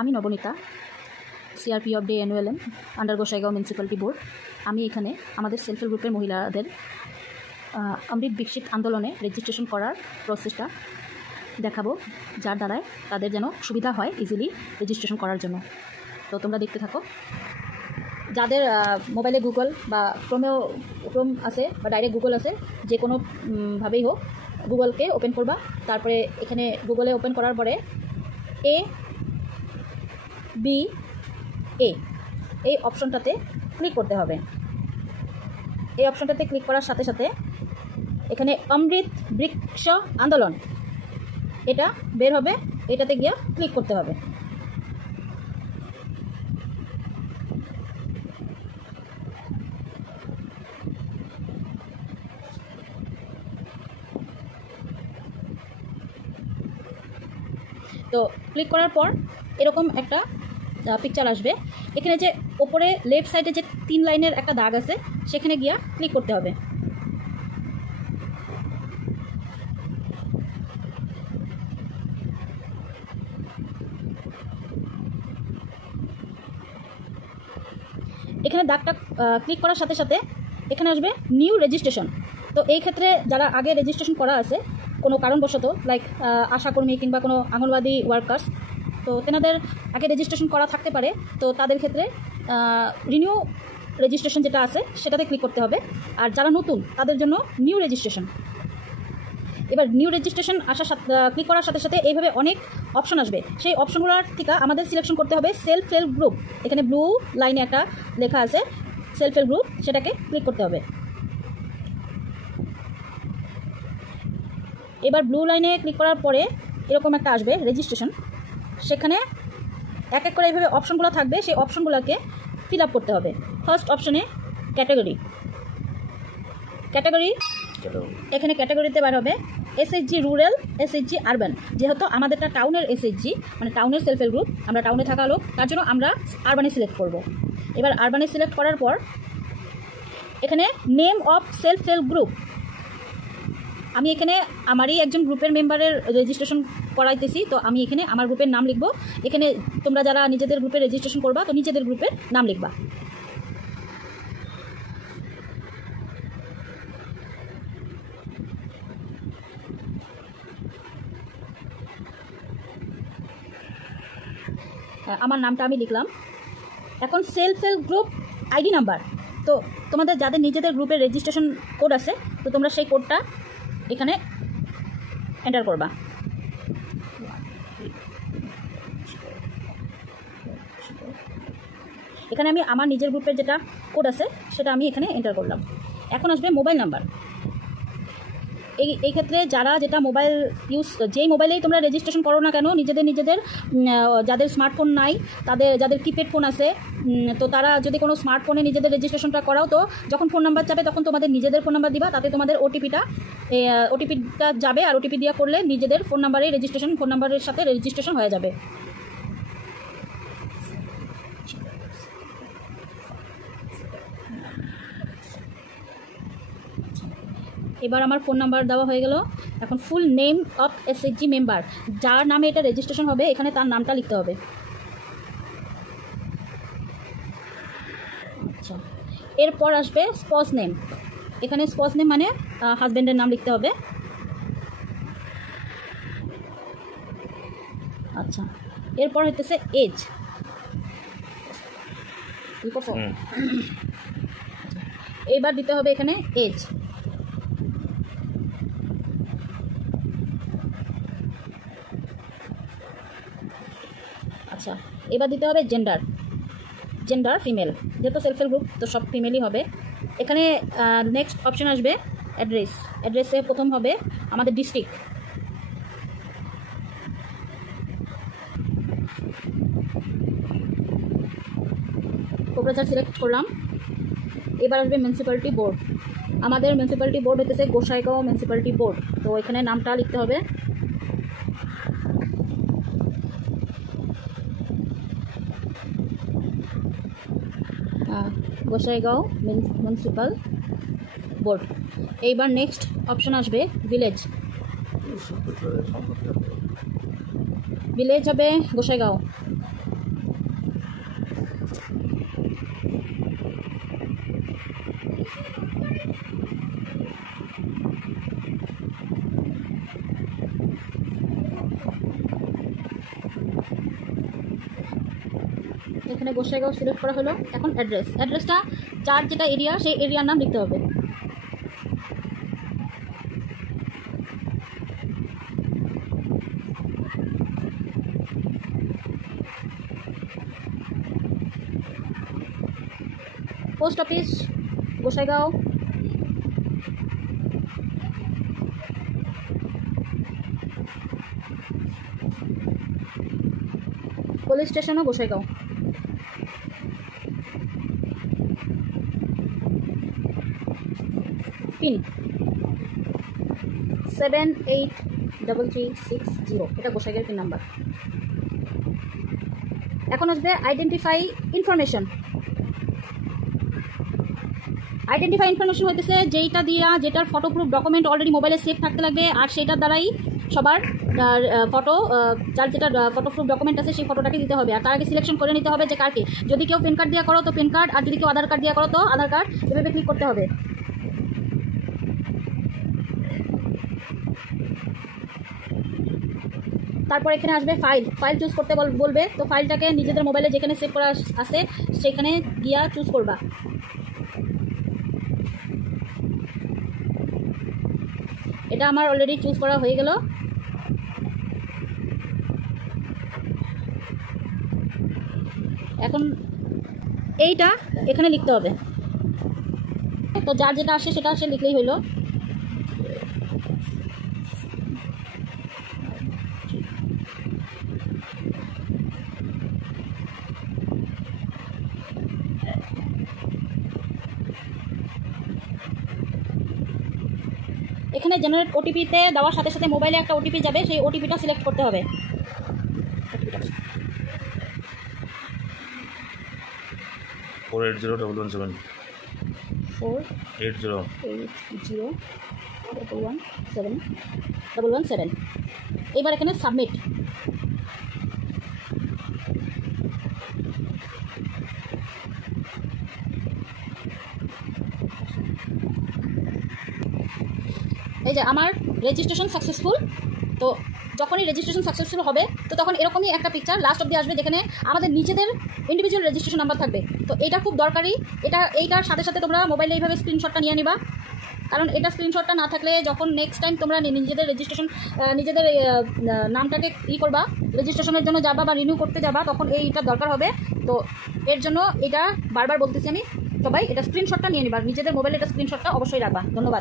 আমি Nabanita, CRP of DAY NULM under Gosaigaon municipality board. আমি এখানে আমাদের সেলফ হেল্প গ্রুপের মহিলাদের অমৃত বিকশিত আন্দোলনে রেজিস্ট্রেশন করার প্রসেসটা দেখাবো, যার দ্বারায় তাদের যেন সুবিধা হয় ইজিলি রেজিস্ট্রেশন করার জন্য। তো তোমরা দেখতে থাকো। যাদের মোবাইলে গুগল বা ক্রোম আছে বা ডাইরেক্ট গুগল আছে, যে কোনোভাবেই হোক গুগলকে ওপেন করবা। তারপরে এখানে গুগলে ওপেন করার পরে ABA এই অপশনটাতে ক্লিক করতে হবে। এই অপশনটাতে ক্লিক করার সাথে সাথে এখানে অমৃত বৃক্ষ আন্দোলন এটা বের হবে, এটাতে গিয়ে ক্লিক করতে হবে। তো ক্লিক করার পর এরকম একটা পিকচার আসবে। এখানে যে ওপরে লেফট সাইডে যে 3 লাইনের একটা দাগ আছে, সেখানে গিয়া ক্লিক করতে হবে। এখানে দাগটা ক্লিক করার সাথে সাথে এখানে আসবে নিউ রেজিস্ট্রেশন। তো এই ক্ষেত্রে যারা আগে রেজিস্ট্রেশন করা আছে কোনো কারণবশত, লাইক আশাকর্মী কিংবা কোনো আঙ্গনওয়াড়ি ওয়ার্কার্স, তো তেনাদের আগে রেজিস্ট্রেশন করা থাকতে পারে। তো তাদের ক্ষেত্রে রিনিউ রেজিস্ট্রেশন যেটা আছে সেটাতে ক্লিক করতে হবে। আর যারা নতুন তাদের জন্য নিউ রেজিস্ট্রেশন। এবার নিউ রেজিস্ট্রেশন ক্লিক করার সাথে সাথে এইভাবে অনেক অপশন আসবে। সেই অপশনগুলোর থেকে আমাদের সিলেকশন করতে হবে সেলফ হেল্প গ্রুপ। এখানে ব্লু লাইনে একটা লেখা আছে সেলফ হেল্প গ্রুপ, সেটাকে ক্লিক করতে হবে। এবার ব্লু লাইনে ক্লিক করার পরে এরকম একটা আসবে রেজিস্ট্রেশন। সেখানে এক এক করে এইভাবে অপশনগুলো থাকবে, সেই অপশনগুলোকে ফিল আপ করতে হবে। ফার্স্ট অপশনে ক্যাটাগরি, এখানে ক্যাটাগরিতে বার হবে SHG রুরাল, SHG আরবান। যেহেতু আমাদেরটা টাউনের SHG মানে টাউনের সেলফ হেল্প গ্রুপ, আমরা টাউনে থাকা লোক, তার জন্য আমরা আরবানে সিলেক্ট করব। এবার আরবানে সিলেক্ট করার পর এখানে name of self help group, আমি এখানে আমারই একজন গ্রুপের মেম্বারের রেজিস্ট্রেশন করাইতেছি, তো আমি এখানে আমার গ্রুপের নাম লিখব। এখানে তোমরা যারা নিজেদের গ্রুপে রেজিস্ট্রেশন করবা, তো নিজেদের গ্রুপের নাম লিখবা। আমার নামটা আমি লিখলাম। এখন self help group ID number, তো তোমাদের যাদের নিজেদের গ্রুপের রেজিস্ট্রেশন কোড আছে, তো তোমরা সেই কোডটা এখানে এন্টার করবা। এখানে আমি আমার নিজের গ্রুপের যেটা কোড আছে সেটা আমি এখানে এন্টার করলাম। এখন আসবে মোবাইল নাম্বার। এই ক্ষেত্রে যারা যেটা মোবাইল যেই মোবাইলেই তোমরা রেজিস্ট্রেশন করো না কেন, নিজেদের যাদের স্মার্টফোন নাই, যাদের কিপ্যাড ফোন আছে, তো তারা যদি কোনো স্মার্টফোনে নিজেদের রেজিস্ট্রেশনটা করাও, তো যখন ফোন নাম্বার যাবে তখন তোমাদের নিজেদের ফোন নাম্বার দিবা, তাতে তোমাদের ওটিপিটা যাবে। আর ওটিপি দিয়ে করলে নিজেদের ফোন নাম্বারের সাথে রেজিস্ট্রেশন হয়ে যাবে। এবার আমার ফোন নাম্বার দেওয়া হয়ে গেল। এখন full name of SHG member, যার নামে এটা রেজিস্ট্রেশন হবে, এখানে তার নামটা লিখতে হবে। আচ্ছা, এরপর আসবে স্পজ নেম। এখানে স্পজ নেম মানে হাজব্যান্ডের নাম লিখতে হবে। আচ্ছা, এরপর হইতেছে এজ। এবার দিতে হবে এখানে এজ। আচ্ছা, এবার দিতে হবে জেন্ডার ফিমেল, যেহেতু সেলফ হেল্প গ্রুপ তো সব ফিমেলই হবে। এখানে নেক্সট অপশন আসবে অ্যাড্রেসে প্রথম হবে আমাদের ডিস্ট্রিক্ট। কোকরাঝাড় সিলেক্ট করলাম। এবার আসবে মিউনিসিপ্যালিটি বোর্ড। আমাদের মিউনিসিপ্যালিটি বোর্ড হইতেছে গোসাইগাঁও মিউনিসিপ্যালিটি বোর্ড, তো এখানে নামটা লিখতে হবে। Gossaigaon municipal board. এইবার নেক্সট অপশন আসবে ভিলেজ হবে গোসাইগাঁও। এখানে গোসাইগাঁও সিলেক্ট করা হলো। এখন অ্যাড্রেসটা যার যেটা এরিয়া সেই এরিয়ার নাম লিখতে হবে। পোস্ট অফিস গোসাইগাঁও, পুলিশ স্টেশনও গোসাইগাঁও, পিন 783360, এটা গোসাইগাঁওয়ের পিন নাম্বার। এখন আসবে আইডেন্টিফাই ইনফরমেশন। আইডেন্টিফাই ইনফরমেশন হইতেছে যেইটা দিয়া যেটার ফটো প্রুফ ডকুমেন্ট অলরেডি মোবাইলে সেভ থাকতে লাগবে, আর সেটার দ্বারাই সবার ফটো, যার যেটা ফটো প্রুফ ডকুমেন্ট আছে সেই ফটোটাকে দিতে হবে। আর তার আগে সিলেকশন করে নিতে হবে যে কার্ডকে, যদি কেউ পেন কার্ড দিয়ে করো তো পেন কার্ড, আর যদি কেউ আধার কার্ড দিয়ে করো তো আধার কার্ড, এভাবে ক্লিক করতে হবে। তারপর এখানে আসবে ফাইল চুজ করতে বলবে। তো ফাইলটাকে নিজেদের মোবাইলে যেখানে সেভ করা আছে সেখানে গিয়া চুজ করবা। এটা আমার অলরেডি চুজ করা হয়ে গেল। এখন এইটা এখানে লিখতে হবে। তো যার যেটা আসে সেটা সে লিখলেই হইল। এখানে জেনারেট ওটিপিতে দেওয়ার সাথে সাথে মোবাইলে একটা ওটিপি যাবে, সেই ওটিপিটা সিলেক্ট করতে হবে। 480117 480117 এবার এখানে সাবমিট। এই যে আমার রেজিস্ট্রেশন সাকসেসফুল। তো যখনই রেজিস্ট্রেশন সাকসেসফুল হবে তো তখন এরকমই একটা পিকচার লাস্ট অব্দি আসবে, যেখানে আমাদের নিজেদের ইন্ডিভিজুয়াল রেজিস্ট্রেশন নাম্বার থাকবে। তো এটা খুব দরকারি। এইটার সাথে সাথে তোমরা মোবাইলে এইভাবে স্ক্রিনশটটা নিয়ে নিবা, কারণ এটা স্ক্রিনশটটা না থাকলে যখন নেক্সট টাইম তোমরা নিজেদের রেজিস্ট্রেশন নিজেদের নামটাকে করবা, রেজিস্ট্রেশনের জন্য যাবা বা রিনিউ করতে যাবা, তখন এইটা দরকার হবে। তো এর জন্য এটা বারবার বলতেছি আমি, সবাই এটা স্ক্রিনশটটা নিয়ে নিবা, নিজেদের মোবাইলে এটা স্ক্রিনশটটা অবশ্যই রাখবা। ধন্যবাদ।